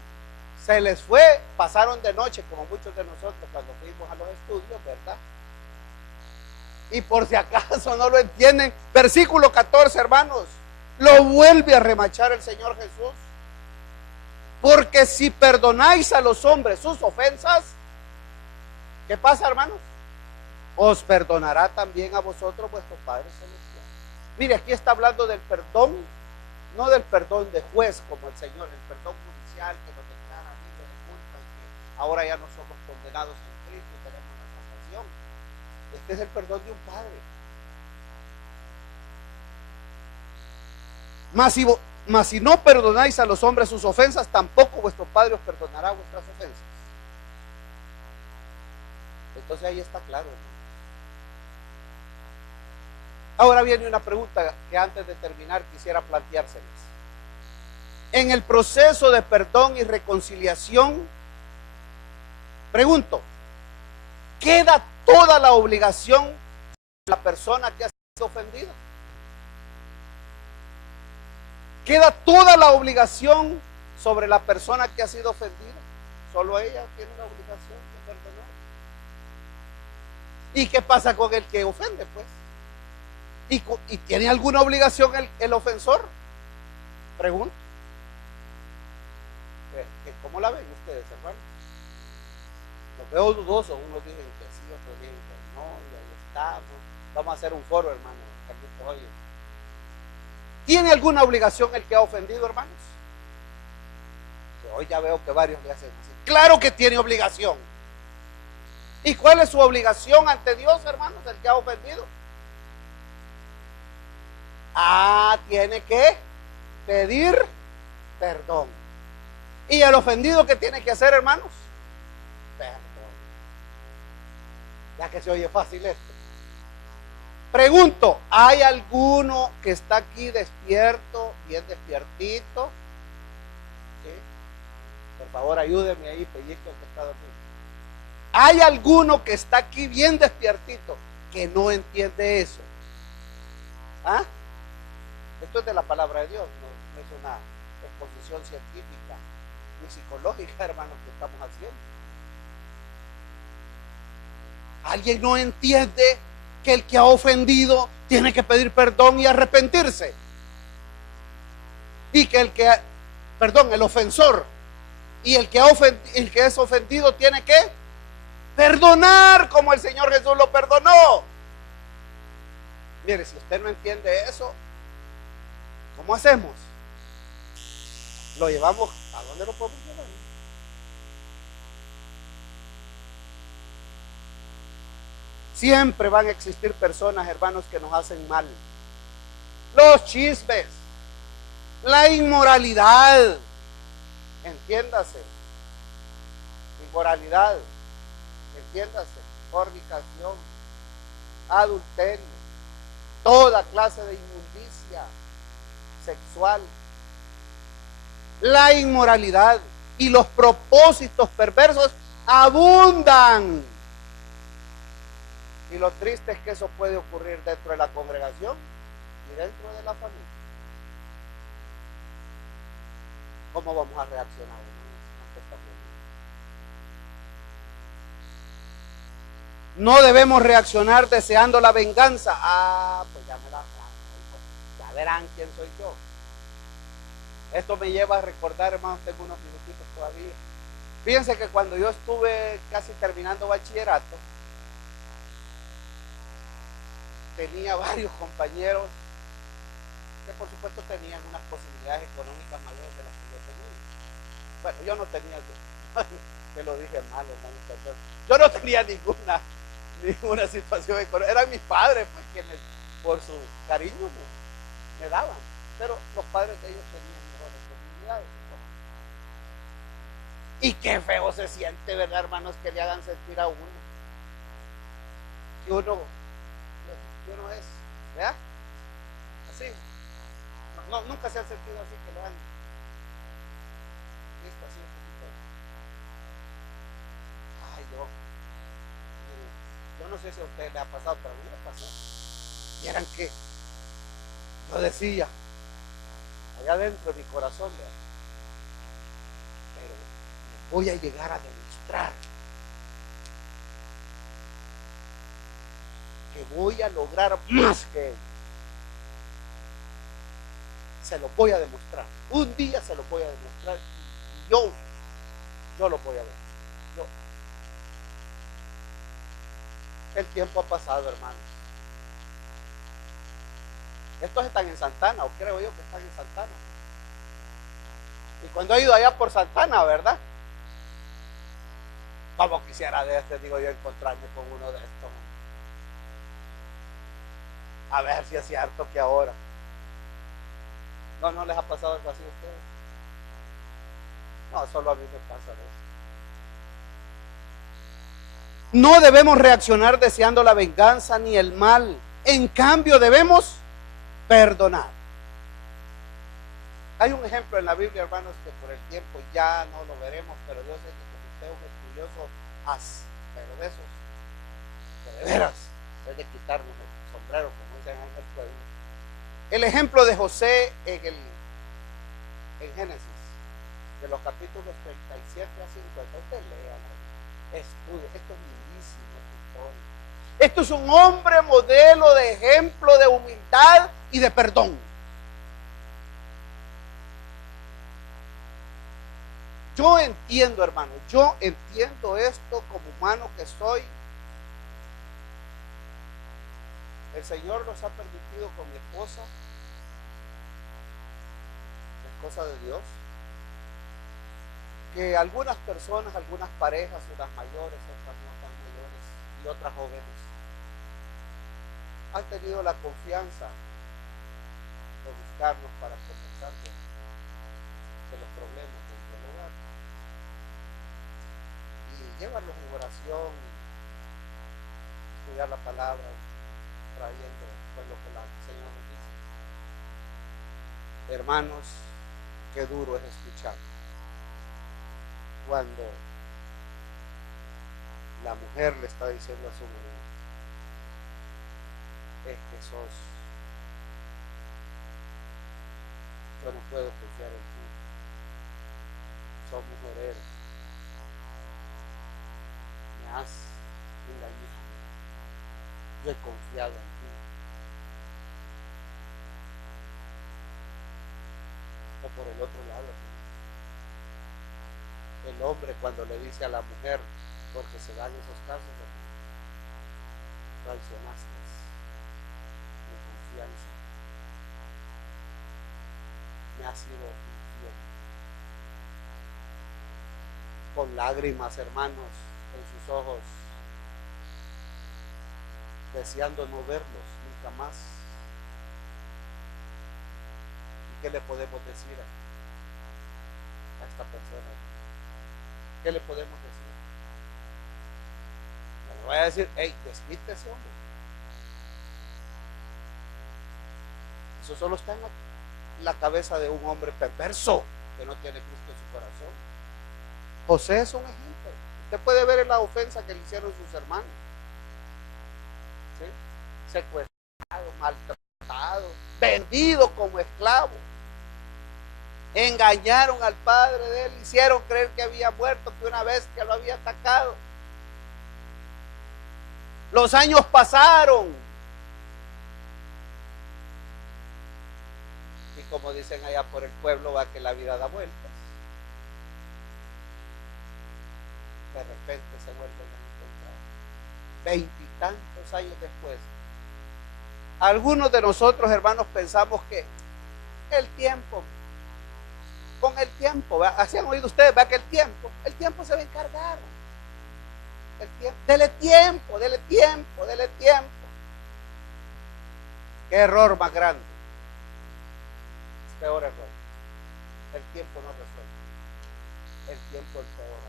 se les fue, pasaron de noche como muchos de nosotros cuando fuimos a los estudios, ¿verdad? Y por si acaso no lo entienden, versículo 14, hermanos, lo vuelve a remachar el Señor Jesús. Porque si perdonáis a los hombres sus ofensas, ¿qué pasa, hermanos? Os perdonará también a vosotros vuestro Padre Celestial. Mire, aquí está hablando del perdón, no del perdón de juez como el Señor, el perdón judicial que nos declara libre de culpa y que ahora ya no somos condenados en Cristo y tenemos la salvación. Este es el perdón de un Padre. Mas si no perdonáis a los hombres sus ofensas, tampoco vuestro Padre os perdonará vuestras ofensas. Entonces ahí está claro, ¿no? Ahora viene una pregunta que antes de terminar quisiera planteárseles. En el proceso de perdón y reconciliación, pregunto, ¿queda toda la obligación de la persona que ha sido ofendida? ¿Queda toda la obligación sobre la persona que ha sido ofendida? Solo ella tiene la obligación de perdonar. ¿Y qué pasa con el que ofende, pues? ¿Y tiene alguna obligación el ofensor? Pregunto. ¿Cómo la ven ustedes, hermanos? Los veo dudosos, unos dicen que sí, otros dicen que no, y ahí estamos. Vamos a hacer un foro, hermano. ¿Tiene alguna obligación el que ha ofendido, hermanos? Hoy ya veo que varios le hacen así. Claro que tiene obligación. ¿Y cuál es su obligación ante Dios, hermanos, el que ha ofendido? Tiene que pedir perdón. ¿Y el ofendido qué tiene que hacer, hermanos? Perdón. Ya que se oye fácil esto. Pregunto, ¿hay alguno que está aquí despierto, bien despiertito? ¿Sí? Por favor, ayúdenme ahí, pellizco el que está dormido. ¿Hay alguno que está aquí bien despiertito que no entiende eso? Esto es de la palabra de Dios, no es una exposición científica ni psicológica, hermanos, que estamos haciendo. ¿Alguien no entiende que el que ha ofendido tiene que pedir perdón y arrepentirse? Y que el ofensor y el que es ofendido tiene que perdonar como el Señor Jesús lo perdonó. Mire, si usted no entiende eso, ¿cómo hacemos? ¿Lo llevamos? ¿A dónde lo podemos llevar? Siempre van a existir personas, hermanos, que nos hacen mal. Los chismes, la inmoralidad, entiéndase, inmoralidad, entiéndase, fornicación, adulterio, toda clase de inmundicia sexual, la inmoralidad y los propósitos perversos abundan. Y lo triste es que eso puede ocurrir dentro de la congregación y dentro de la familia. ¿Cómo vamos a reaccionar ante esta realidad? No debemos reaccionar deseando la venganza. Pues ya me la ya verán quién soy yo. Esto me lleva a recordar, hermanos, tengo unos minutitos todavía. Fíjense que cuando yo estuve casi terminando bachillerato, tenía varios compañeros que por supuesto tenían unas posibilidades económicas mayores de las que yo tenía. Bueno, yo no tenía, que lo dije mal, hermano, yo no tenía ninguna situación económica. Eran mis padres, pues, quienes por su cariño me daban, pero los padres de ellos tenían mejores posibilidades. Y qué feo se siente, ¿verdad, hermanos? Que le hagan sentir a uno que uno es, ¿verdad? Así. No, nunca se han sentido así, que lo han visto así un poquito. Ay, yo no sé si a usted le ha pasado, pero a mí me pasó. Vieran que yo decía, allá dentro de mi corazón, ¿verdad? Pero voy a llegar a demostrar que voy a lograr más que él. Se lo voy a demostrar. Un día se lo voy a demostrar. Y yo lo voy a ver. El tiempo ha pasado, hermanos. Estos están en Santana, o creo yo que están en Santana. Y cuando he ido allá por Santana, ¿verdad? Como quisiera digo yo, encontrarme con uno de estos. A ver si es cierto que ahora. ¿No les ha pasado algo así a ustedes? No, solo a mí me pasa eso. No debemos reaccionar deseando la venganza ni el mal. En cambio, debemos perdonar. Hay un ejemplo en la Biblia, hermanos, que por el tiempo ya no lo veremos, pero yo sé que como usted es un estudioso, pero de esos, que de veras, es de quitarnos el sombrero, como dicen en el pueblo. El ejemplo de José en Génesis, de los capítulos 37 a 50, usted lea, estudie, esto es lindísimo, esto es un hombre modelo de ejemplo de humildad y de perdón. Yo entiendo, hermano, yo entiendo esto como humano que soy. El Señor nos ha permitido con mi esposa, la esposa de Dios, que algunas personas, algunas parejas, unas mayores, otras no tan mayores y otras jóvenes, han tenido la confianza de buscarnos para conversar de los problemas dentro del hogar. Y llevarlos en oración, estudiar la palabra, trayendo pues lo que el Señor nos dice. Hermanos, qué duro es escuchar cuando la mujer le está diciendo a su marido, es que yo no puedo confiar en ti, sos mujerero, me has engañado, yo he confiado en ti. O por el otro lado, el hombre cuando le dice a la mujer, porque se dan esos casos, traicionaste mi confianza, me has sido infiel. Con lágrimas, hermanos, en sus ojos, deseando no verlos nunca más. ¿Y qué le podemos decir a esta persona? ¿Qué le podemos decir? No le voy a decir, hey, despídese, hombre. Eso solo está en la cabeza de un hombre perverso que no tiene Cristo en su corazón. José es un ejemplo. Usted puede ver en la ofensa que le hicieron sus hermanos. secuestrado, maltratado, vendido como esclavo. Engañaron al padre de él, hicieron creer que había muerto, que una vez que lo había atacado. Los años pasaron. Y como dicen allá por el pueblo, va que la vida da vueltas. De repente se vuelven a encontrar. 20 y tantos años después. Algunos de nosotros, hermanos, pensamos que el tiempo, con el tiempo, ¿verdad? Así han oído ustedes, ¿verdad? Que el tiempo se va a encargar. El tiempo, dele tiempo, dele tiempo, dele tiempo. Qué error más grande. Es peor error. El tiempo no resuelve. El tiempo es peor error.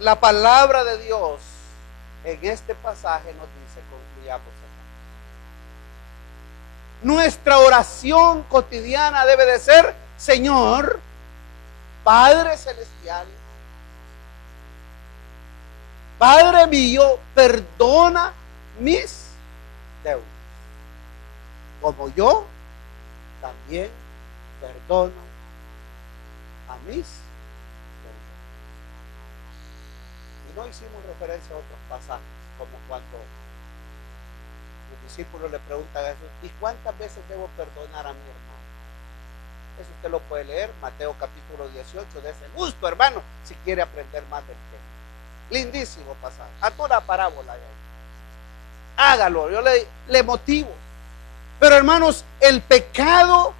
La palabra de Dios en este pasaje nos dice, concluyamos acá. Nuestra oración cotidiana debe de ser: Señor, Padre Celestial, Padre mío, perdona mis deudas, como yo también perdono a mis deudas. Y no hicimos referencia a otros pasajes, como cuando los discípulos le preguntan a Jesús: ¿y cuántas veces debo perdonar a mi hermano? Eso usted lo puede leer, Mateo capítulo 18, de ese gusto, hermano, si quiere aprender más del tema. Lindísimo pasaje, a toda parábola. Hágalo, yo le motivo. Pero hermanos, el pecado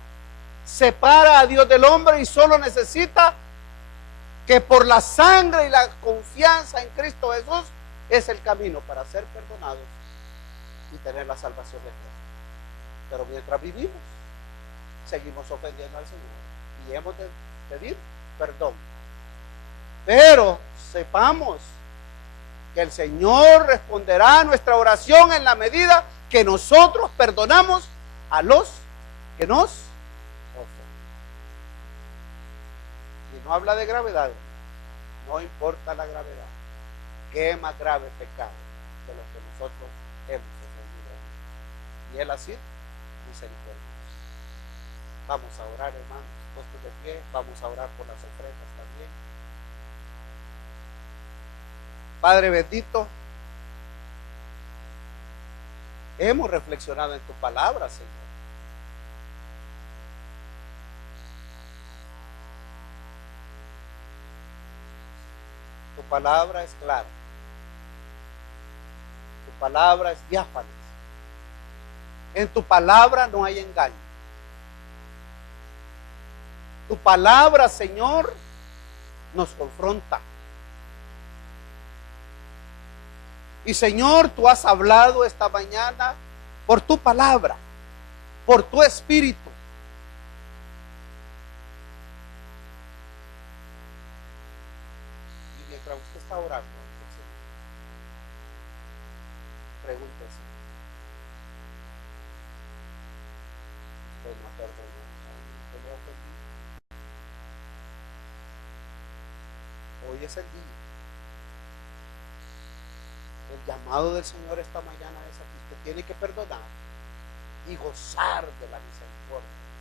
separa a Dios del hombre y solo necesita que por la sangre y la confianza en Cristo Jesús es el camino para ser perdonados y tener la salvación de Dios. Pero mientras vivimos, seguimos ofendiendo al Señor y hemos de pedir perdón. Pero sepamos que el Señor responderá a nuestra oración en la medida que nosotros perdonamos a los que nos ofenden. Y no habla de gravedad, no importa la gravedad. ¿Qué más grave pecado de lo que nosotros hemos ofendido? Y Él así, misericordia. Vamos a orar, hermanos, puestos de pie, vamos a orar por las ofrendas también. Padre bendito, hemos reflexionado en tu palabra, Señor. Tu palabra es clara. Tu palabra es diáfana. En tu palabra no hay engaño. Tu palabra, Señor, nos confronta. Y Señor, tú has hablado esta mañana por tu palabra, por tu espíritu. Y mientras usted está orando, pregúntese: ¿usted no perdonó? ¿Usted le ofendió? Hoy es el día. El llamado del Señor esta mañana es a que usted tiene que perdonar y gozar de la misericordia del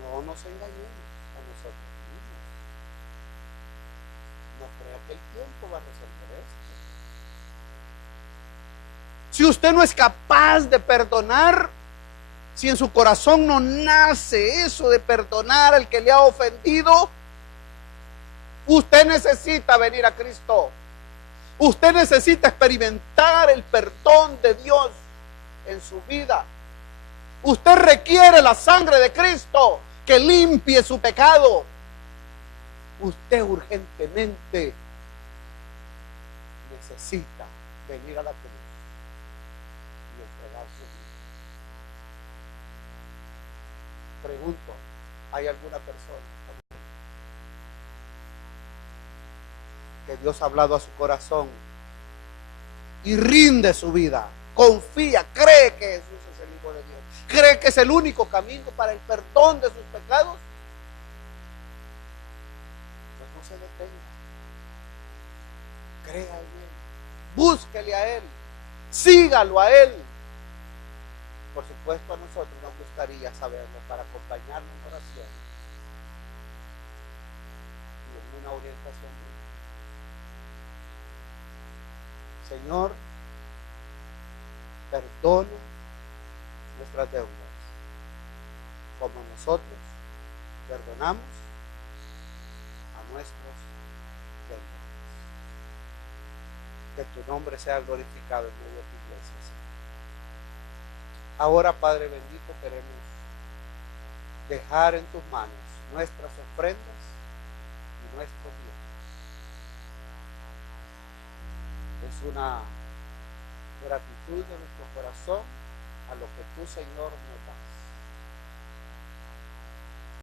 Señor. No nos engañemos a nosotros mismos. No crea que el tiempo va a resolver esto. Si usted no es capaz de perdonar, si en su corazón no nace eso de perdonar al que le ha ofendido, usted necesita venir a Cristo. Usted necesita experimentar el perdón de Dios en su vida. Usted requiere la sangre de Cristo que limpie su pecado. Usted urgentemente necesita venir a la cruz y entregar su vida. Pregunto: ¿hay alguna persona que Dios ha hablado a su corazón y rinde su vida, confía, cree que Jesús es el Hijo de Dios, cree que es el único camino para el perdón de sus pecados? Pues no se detenga, crea en Él, búsquele a Él, sígalo a Él. Por supuesto, a nosotros nos gustaría saberlo para acompañarnos en oración y en una orientación. Señor, perdona nuestras deudas, como nosotros perdonamos a nuestros deudores. Que tu nombre sea glorificado en medio de tu iglesia, Señor. Ahora, Padre bendito, queremos dejar en tus manos nuestras ofrendas y nuestros bienes. Es una gratitud de nuestro corazón a lo que tú, Señor, nos das.